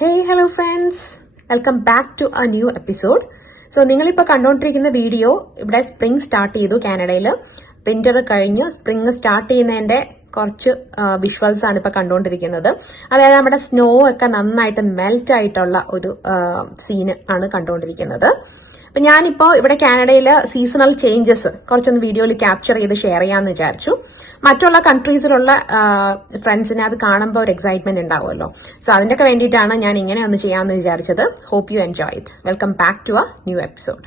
Hey, hello friends. Welcome back to a new episode. So, നിങ്ങളിപ്പോൾ കണ്ടുകൊണ്ടിരിക്കുന്ന video ഇവിടെ spring start ചെയ്തു കാനഡയിൽ. വിന്റർ കഴിഞ്ഞ് സ്പ്രിംഗ് സ്റ്റാർട്ട് ചെയ്യുന്നതിന്റെ കുറച്ച് വിഷ്വൽസ് ആണ് ഇപ്പോൾ കണ്ടുകൊണ്ടിരിക്കുന്നത്. അതായത് നമ്മുടെ സ്നോ ഒക്കെ നന്നായിട്ട് മെൽറ്റ് ആയിട്ടുള്ള ഒരു സീൻ ആണ് കണ്ടുകൊണ്ടിരിക്കുന്നത്. അപ്പൊ ഞാനിപ്പോൾ ഇവിടെ കാനഡയിൽ സീസണൽ ചേഞ്ചസ് കുറച്ചൊന്ന് വീഡിയോയിൽ ക്യാപ്ചർ ചെയ്ത് ഷെയർ ചെയ്യാമെന്ന് വിചാരിച്ചു. മറ്റുള്ള കൺട്രീസിലുള്ള ഫ്രണ്ട്സിനെ അത് കാണുമ്പോൾ ഒരു എക്സൈറ്റ്മെന്റ് ഉണ്ടാവുമല്ലോ. സോ അതിൻ്റെയൊക്കെ വേണ്ടിയിട്ടാണ് ഞാൻ ഇങ്ങനെ ഒന്ന് ചെയ്യാമെന്ന് വിചാരിച്ചത്. Hope you enjoy it. Welcome back to a new episode.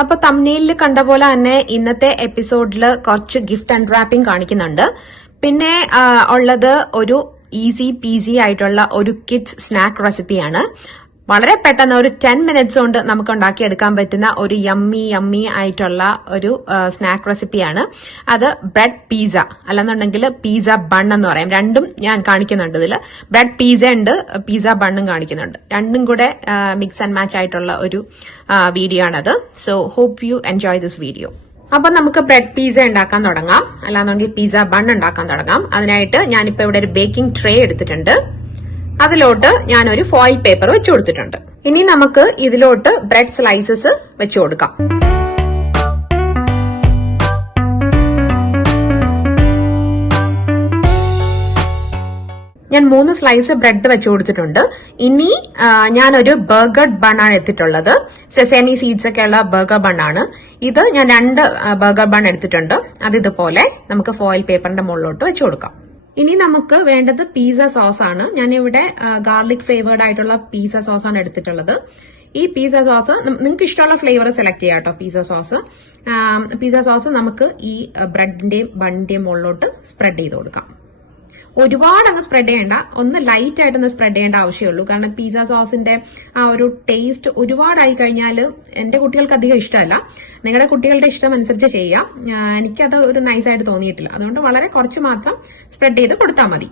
അപ്പൊ തംബ്നെയിലിൽ കണ്ട പോലെ തന്നെ ഇന്നത്തെ എപ്പിസോഡിൽ കുറച്ച് ഗിഫ്റ്റ് അൺറാപ്പിംഗ് കാണിക്കുന്നുണ്ട്. പിന്നെ ഉള്ളത് ഒരു ഈസി പീസി ആയിട്ടുള്ള ഒരു കിഡ്സ് സ്നാക്ക് റെസിപ്പിയാണ്. വളരെ പെട്ടെന്ന് ഒരു 10 minutes കൊണ്ട് നമുക്ക് ഉണ്ടാക്കിയെടുക്കാൻ പറ്റുന്ന ഒരു യമ്മി ആയിട്ടുള്ള ഒരു സ്നാക്ക് റെസിപ്പിയാണ്. അത് ബ്രെഡ് പിസ്സ അല്ലെന്നുണ്ടെങ്കിൽ പിസ്സ ബൺ എന്ന് പറയാം. രണ്ടും ഞാൻ കാണിക്കുന്നുണ്ട് ഇതിൽ. ബ്രെഡ് പിസ്സ ഉണ്ട്, പിസ്സ ബണ്ണും കാണിക്കുന്നുണ്ട്. രണ്ടും കൂടെ മിക്സ് ആൻഡ് മാച്ച് ആയിട്ടുള്ള ഒരു വീഡിയോ ആണത്. So hope you enjoy this video. അപ്പൊ നമുക്ക് ബ്രെഡ് പിസ്സ ഉണ്ടാക്കാൻ തുടങ്ങാം, അല്ലാന്നുണ്ടെങ്കിൽ പിസ്സ ബൺ ഉണ്ടാക്കാൻ തുടങ്ങാം. അതിനായിട്ട് ഞാനിപ്പോ ഇവിടെ ഒരു ബേക്കിംഗ് ട്രേ എടുത്തിട്ടുണ്ട്. അതിലോട്ട് ഞാനൊരു ഫോയിൽ പേപ്പർ വെച്ചു കൊടുത്തിട്ടുണ്ട്. ഇനി നമുക്ക് ഇതിലോട്ട് ബ്രെഡ് സ്ലൈസസ് വെച്ചു കൊടുക്കാം. ഞാൻ 3 സ്ലൈസ് ബ്രെഡ് വെച്ചു കൊടുത്തിട്ടുണ്ട്. ഇനി ഞാനൊരു ബർഗർ ബണ്ണാണ് എടുത്തിട്ടുള്ളത്. സെസേമി സീഡ്സ് ഒക്കെ ഉള്ള ബർഗർ ബണ്ണാണ് ഇത്. ഞാൻ 2 ബർഗർ ബൺ എടുത്തിട്ടുണ്ട്. അത് ഇതുപോലെ നമുക്ക് ഫോയിൽ പേപ്പറിന്റെ മുകളിലോട്ട് വെച്ചു കൊടുക്കാം. ഇനി നമുക്ക് വേണ്ടത് പിസ്സ സോസ് ആണ്. ഞാനിവിടെ ഗാർലിക് ഫ്ലേവേർഡ് ആയിട്ടുള്ള പിസ്സ സോസ് ആണ് എടുത്തിട്ടുള്ളത്. ഈ പിസ്സ സോസ് നിങ്ങൾക്ക് ഇഷ്ടമുള്ള ഫ്ലേവർ സെലക്ട് ചെയ്യാം കേട്ടോ. പിസ്സ സോസ് നമുക്ക് ഈ ബ്രെഡിന്റെയും ബണ്ണിന്റെയും മുകളിലോട്ട് സ്പ്രെഡ് ചെയ്ത് കൊടുക്കാം. ഒരുപാട് അങ്ങ് സ്പ്രെഡ് ചെയ്യേണ്ട, ഒന്ന് ലൈറ്റ് ആയിട്ടൊന്ന് സ്പ്രെഡ് ചെയ്യേണ്ട ആവശ്യമുള്ളൂ. കാരണം പിസ്സ സോസിന്റെ ആ ഒരു ടേസ്റ്റ് ഒരുപാടായി കഴിഞ്ഞാൽ എന്റെ കുട്ടികൾക്ക് അധികം ഇഷ്ടമല്ല. നിങ്ങളുടെ കുട്ടികളുടെ ഇഷ്ടം അനുസരിച്ച് ചെയ്യാം. എനിക്കത് ഒരു നൈസായിട്ട് തോന്നിയിട്ടില്ല. അതുകൊണ്ട് വളരെ കുറച്ച് മാത്രം സ്പ്രെഡ് ചെയ്ത് കൊടുത്താൽ മതി.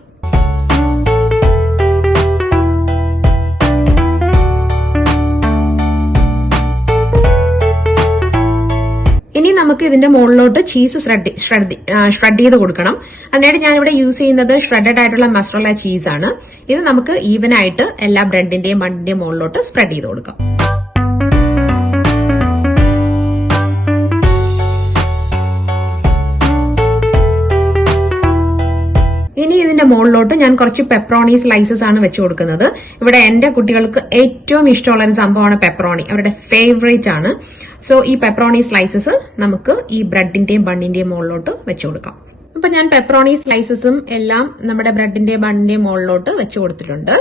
ഇനി നമുക്ക് ഇതിന്റെ മുകളിലോട്ട് ചീസ് ഷ്രെഡ് ചെയ്ത് കൊടുക്കണം. അതിനായിട്ട് ഞാനിവിടെ യൂസ് ചെയ്യുന്നത് ഷ്രെഡഡ് ആയിട്ടുള്ള മൊസറല്ല ചീസ് ആണ്. ഇത് നമുക്ക് ഈവൻ ആയിട്ട് എല്ലാ ബ്രെഡിന്റെയും ബണ്ണിന്റെയും മുകളിലോട്ട് സ്പ്രെഡ് ചെയ്ത് കൊടുക്കാം. ഇനി ഇതിന്റെ മുകളിലോട്ട് ഞാൻ കുറച്ച് പെപ്പറോണി സ്ലൈസസ് ആണ് വെച്ചു കൊടുക്കുന്നത്. ഇവിടെ എന്റെ കുട്ടികൾക്ക് ഏറ്റവും ഇഷ്ടമുള്ള ഒരു സംഭവമാണ് പെപ്പറോണി. അവരുടെ ഫേവറേറ്റ് ആണ്. സോ ഈ പെപ്പറോണി സ്ലൈസസ് നമുക്ക് ഈ ബ്രെഡിന്റെയും ബണ്ണിന്റെയും മുകളിലോട്ട് വെച്ചു കൊടുക്കാം. അപ്പൊ ഞാൻ പെപ്പറോണി സ്ലൈസസും എല്ലാം നമ്മുടെ ബ്രെഡിന്റെയും ബണ്ണിന്റെയും മുകളിലോട്ട് വെച്ചു കൊടുത്തിട്ടുണ്ട്.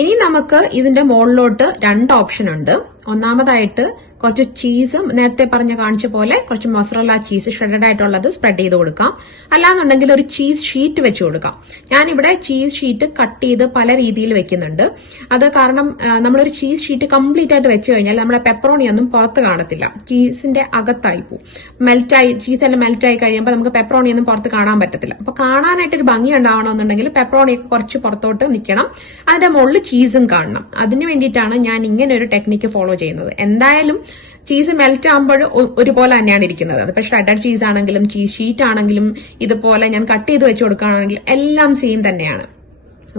ഇനി നമുക്ക് ഇതിന്റെ മുകളിലോട്ട് 2 ഓപ്ഷൻ ഉണ്ട്. ഒന്നാമതായിട്ട് കുറച്ച് ചീസും നേരത്തെ കാണിച്ച പോലെ കുറച്ച് മൊസറല്ല ചീസ് ഷ്രെഡഡ് ആയിട്ടുള്ളത് സ്പ്രെഡ് ചെയ്ത് കൊടുക്കാം. അല്ലാന്നുണ്ടെങ്കിൽ ഒരു ചീസ് ഷീറ്റ് വെച്ച് കൊടുക്കാം. ഞാനിവിടെ ചീസ് ഷീറ്റ് കട്ട് ചെയ്ത് പല രീതിയിൽ വെക്കുന്നുണ്ട്. അത് കാരണം നമ്മളൊരു ചീസ് ഷീറ്റ് കംപ്ലീറ്റ് ആയിട്ട് വെച്ച് കഴിഞ്ഞാൽ നമ്മുടെ പെപ്പറോണി ഒന്നും പുറത്ത് കാണത്തില്ല. ചീസിന്റെ അകത്തായി പോകും. ചീസ് എല്ലാം മെൽറ്റായി കഴിയുമ്പോൾ നമുക്ക് പെപ്പറോണി ഒന്നും പുറത്ത് കാണാൻ പറ്റത്തില്ല. അപ്പൊ കാണാനായിട്ട് ഒരു ഭംഗി ഉണ്ടാവണമെന്നുണ്ടെങ്കിൽ പെപ്പറോണിയൊക്കെ കുറച്ച് പുറത്തോട്ട് നിൽക്കണം. അതിന്റെ മുകളിൽ ചീസും കാണണം. അതിന് വേണ്ടിയിട്ടാണ് ഞാൻ ഇങ്ങനെ ഒരു ടെക്നിക്ക് ഫോളോ ചെയ്യുന്നത്. എന്തായാലും ചീസ് മെൽറ്റ് ആകുമ്പോൾ ഒരുപോലെ തന്നെയാണ് ഇരിക്കുന്നത്. അതിപ്പോ ഷ്രെഡഡ് ചീസ് ആണെങ്കിലും ചീസ് ഷീറ്റ് ആണെങ്കിലും ഇതുപോലെ ഞാൻ കട്ട് ചെയ്ത് വെച്ച് കൊടുക്കുകയാണെങ്കിലും എല്ലാം സെയിം തന്നെയാണ്.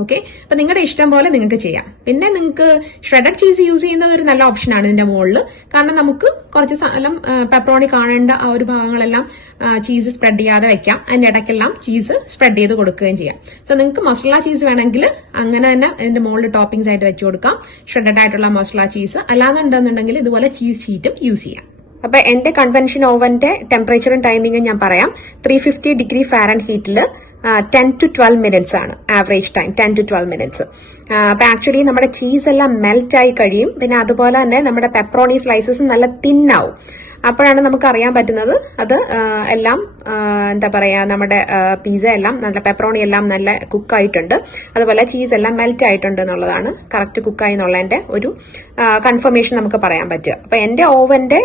ഓക്കെ, അപ്പൊ നിങ്ങളുടെ ഇഷ്ടം പോലെ നിങ്ങൾക്ക് ചെയ്യാം. പിന്നെ നിങ്ങൾക്ക് ഷ്രെഡഡ് ചീസ് യൂസ് ചെയ്യുന്നത് ഒരു നല്ല ഓപ്ഷനാണ് ഇതിന്റെ മുകളിൽ. കാരണം നമുക്ക് കുറച്ച് സ്ഥലം പെപ്പറോണി കാണേണ്ട ആ ഒരു ഭാഗങ്ങളെല്ലാം ചീസ് സ്പ്രെഡ് ചെയ്യാതെ വെക്കാം. അതിന്റെ ഇടയ്ക്കെല്ലാം ചീസ് സ്പ്രെഡ് ചെയ്ത് കൊടുക്കുകയും ചെയ്യാം. സോ നിങ്ങൾക്ക് മൊസറല്ല ചീസ് വേണമെങ്കിൽ അങ്ങനെ തന്നെ ഇതിന്റെ മുകളിൽ ടോപ്പിംഗ്സ് ആയിട്ട് വെച്ച് കൊടുക്കാം. ഷ്രെഡഡ് ആയിട്ടുള്ള മൊസറല്ല ചീസ് അല്ലാന്നുണ്ടെന്നുണ്ടെങ്കിൽ ഇതുപോലെ ചീസ് ഷീറ്റും യൂസ് ചെയ്യാം. അപ്പൊ എന്റെ കൺവെൻഷൻ ഓവന്റെ ടെമ്പറേച്ചറും ടൈമിങ്ങും ഞാൻ പറയാം. 350 ഡിഗ്രി ഫാരൻഹീറ്റിൽ 10 to 12 minutes ആണ് ആവറേജ് ടൈം. 10 to 12 minutes. അപ്പൊ ആക്ച്വലി നമ്മുടെ ചീസ് എല്ലാം മെൽറ്റ് ആയി കഴിയും. പിന്നെ അതുപോലെ തന്നെ നമ്മുടെ പെപ്പറോണി സ്ലൈസസ് നല്ല തിന്നാവും. അപ്പോഴാണ് നമുക്ക് അറിയാൻ പറ്റുന്നത് അത് എല്ലാം എന്താ പറയാ നമ്മുടെ പിസ്സ എല്ലാം നല്ല പെപ്പറോണി എല്ലാം നല്ല കുക്കായിട്ടുണ്ട്, അതുപോലെ ചീസ് എല്ലാം മെൽറ്റ് ആയിട്ടുണ്ട് എന്നുള്ളതാണ് കറക്റ്റ് കുക്കായി എന്നുള്ളതിന്റെ ഒരു കൺഫർമേഷൻ നമുക്ക് പറയാൻ പറ്റുക. അപ്പൊ എന്റെ ഓവന്റെ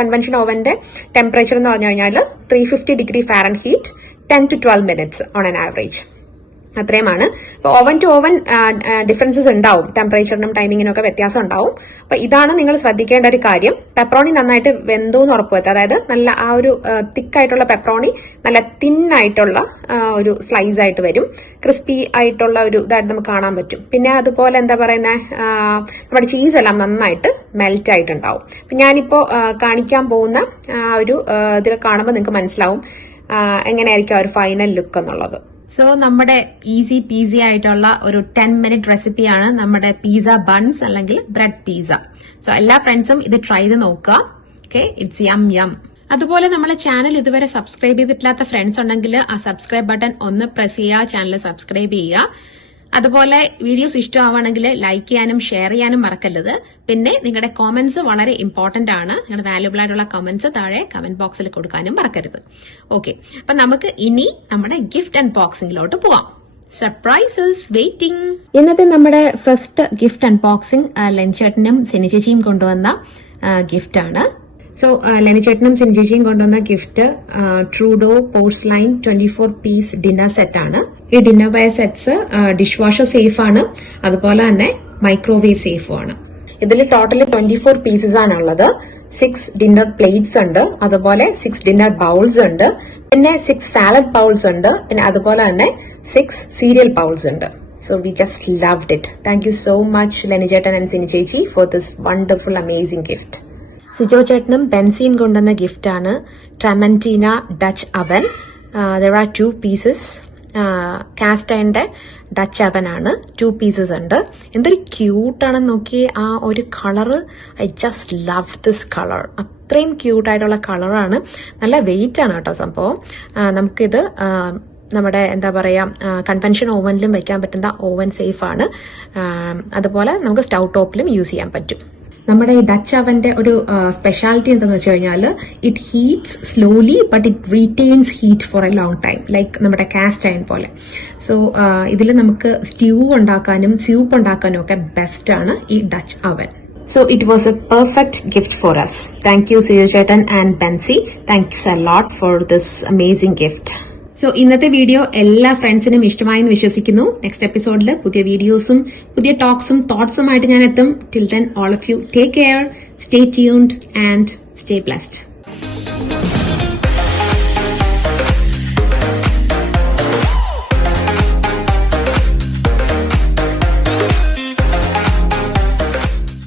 കൺവെൻഷൻ ഓവന്റെ ടെമ്പറേച്ചർ എന്ന് പറഞ്ഞു കഴിഞ്ഞാൽ 350 degree Fahrenheit 10 to 12 minutes on an average. അത്രയുമാണ്. അപ്പോൾ ഓവൻ ടു ഓവൻ ഡിഫറൻസസ് ഉണ്ടാവും, ടെമ്പറേച്ചറിനും ടൈമിങ്ങിനും ഒക്കെ വ്യത്യാസം ഉണ്ടാവും. അപ്പൊ ഇതാണ് നിങ്ങൾ ശ്രദ്ധിക്കേണ്ട ഒരു കാര്യം. പെപ്രോണി നന്നായിട്ട് വെന്തോന്ന് ഉറപ്പുവരുത്തുക. അതായത് നല്ല ആ ഒരു തിക്കായിട്ടുള്ള പെപ്രോണി നല്ല തിന്നായിട്ടുള്ള ഒരു സ്ലൈസ് ആയിട്ട് വരും. ക്രിസ്പി ആയിട്ടുള്ള ഒരു ഇതായിട്ട് നമുക്ക് കാണാൻ പറ്റും. പിന്നെ അതുപോലെ എന്താ പറയുന്നത്, നമ്മുടെ ചീസ് എല്ലാം നന്നായിട്ട് മെൽറ്റ് ആയിട്ടുണ്ടാവും. അപ്പം ഞാനിപ്പോൾ കാണിക്കാൻ പോകുന്ന ഒരു ഇതിൽ കാണുമ്പോൾ നിങ്ങൾക്ക് മനസ്സിലാവും എങ്ങനെയായിരിക്കും ആ ഒരു ഫൈനൽ ലുക്ക് എന്നുള്ളത്. സോ നമ്മുടെ ഈസി പീസി ആയിട്ടുള്ള ഒരു 10 മിനിറ്റ് റെസിപ്പിയാണ് നമ്മുടെ പിസ്സ ബൺസ് അല്ലെങ്കിൽ ബ്രെഡ് പിസ്സ. സോ എല്ലാ ഫ്രണ്ട്സും ഇത് ട്രൈ ചെയ്ത് നോക്കുക. ഓക്കെ, ഇറ്റ്സ് യം യം. അതുപോലെ നമ്മളെ ചാനൽ ഇതുവരെ സബ്സ്ക്രൈബ് ചെയ്തിട്ടില്ലാത്ത ഫ്രണ്ട്സ് ഉണ്ടെങ്കിൽ ആ സബ്സ്ക്രൈബ് ബട്ടൺ ഒന്ന് പ്രസ് ചെയ്യുക, ചാനൽ സബ്സ്ക്രൈബ് ചെയ്യുക. അതുപോലെ വീഡിയോസ് ഇഷ്ടമാവുകയാണെങ്കിൽ ലൈക്ക് ചെയ്യാനും ഷെയർ ചെയ്യാനും മറക്കരുത്. പിന്നെ നിങ്ങളുടെ കോമന്റ്സ് വളരെ ഇമ്പോർട്ടന്റ് ആണ്. നിങ്ങളുടെ വാല്യുബിൾ ആയിട്ടുള്ള കമന്റ്സ് താഴെ കമന്റ് ബോക്സിൽ കൊടുക്കാനും മറക്കരുത്. ഓക്കെ, അപ്പൊ നമുക്ക് ഇനി നമ്മുടെ ഗിഫ്റ്റ് അൺബോക്സിംഗിലോട്ട് പോവാം. Surprises waiting. ഇന്നത്തെ നമ്മുടെ ഫസ്റ്റ് ഗിഫ്റ്റ് അൺബോക്സിംഗ് ലെൻചേട്ടനും സെനിചേച്ചിയും കൊണ്ടുവന്ന ഗിഫ്റ്റ് ആണ്. സോ ലെനിചേട്ടനും സെനിചേച്ചിയും കൊണ്ടുവന്ന ഗിഫ്റ്റ് ട്രൂഡോ പോർസ്ലൈൻ 24 പീസ് ഡിന്നർ സെറ്റ് ആണ്. ഈ dinnerware sets dishwasher safe ആണ്, അതുപോലെ തന്നെ മൈക്രോവേവ് സേഫും ആണ്. ഇതിൽ ടോട്ടൽ 24 പീസസ് ആണുള്ളത്. 6 ഡിന്നർ പ്ലേറ്റ്സ് ഉണ്ട്, അതുപോലെ 6 ഡിന്നർ ബൗൾസ് ഉണ്ട്, പിന്നെ 6 സാലഡ് ബൗൾസ് ഉണ്ട്, പിന്നെ അതുപോലെ തന്നെ 6 സീരിയൽ ബൗൾസ് ഉണ്ട്. So we just loved it. Thank you so much ലെനിചേട്ടൻ and സെനിചേച്ചി for this wonderful amazing gift. Sijo ചേട്ടനും ബെൻസിയും കൊണ്ടുവന്ന ഗിഫ്റ്റ് ആണ് Tramontina Dutch oven. there are 2 pieces. Cast അയണിന്റെ ഡച്ച് അവൻ ആണ്. 2 pieces ഉണ്ട്. എന്തൊരു ക്യൂട്ടാണെന്ന് നോക്കിയേ ആ ഒരു colour. I just love this colour. അത്രയും ക്യൂട്ടായിട്ടുള്ള കളറാണ്. നല്ല വെയിറ്റ് ആണ് കേട്ടോ സംഭവം. നമുക്കിത് നമ്മുടെ എന്താ പറയുക കൺവെൻഷൻ ഓവനിലും വെക്കാൻ പറ്റുന്ന ഓവൻ സേഫ് ആണ്. അതുപോലെ നമുക്ക് സ്റ്റൗ ടോപ്പിലും യൂസ് ചെയ്യാൻ പറ്റും. നമ്മുടെ ഈ ഡച്ച് അവന്റെ ഒരു സ്പെഷ്യാലിറ്റി എന്താണെന്ന് വെച്ച് കഴിഞ്ഞാൽ it heats slowly but it retains heat for a long time, like നമ്മുടെ കാസ്റ്റ് അയൺ പോലെ. സോ ഇതിൽ നമുക്ക് സ്റ്റ്യൂ ഉണ്ടാക്കാനും സ്യൂപ്പ് ഉണ്ടാക്കാനും ഒക്കെ ബെസ്റ്റ് ആണ് ഈ ഡച്ച് അവൻ. So it was a perfect gift for us. Thank you Sijo Chetan and Bensi. Thanks a lot for this amazing gift. So ഇന്നത്തെ വീഡിയോ എല്ലാ ഫ്രണ്ട്സിനും ഇഷ്ടമായെന്ന് വിശ്വസിക്കുന്നു. നെക്സ്റ്റ് എപ്പിസോഡിൽ പുതിയ വീഡിയോസും പുതിയ ടോക്സും തോട്ട്സുമായിട്ട് ഞാൻ എത്തും. Till then all of you take care, stay tuned and stay blessed.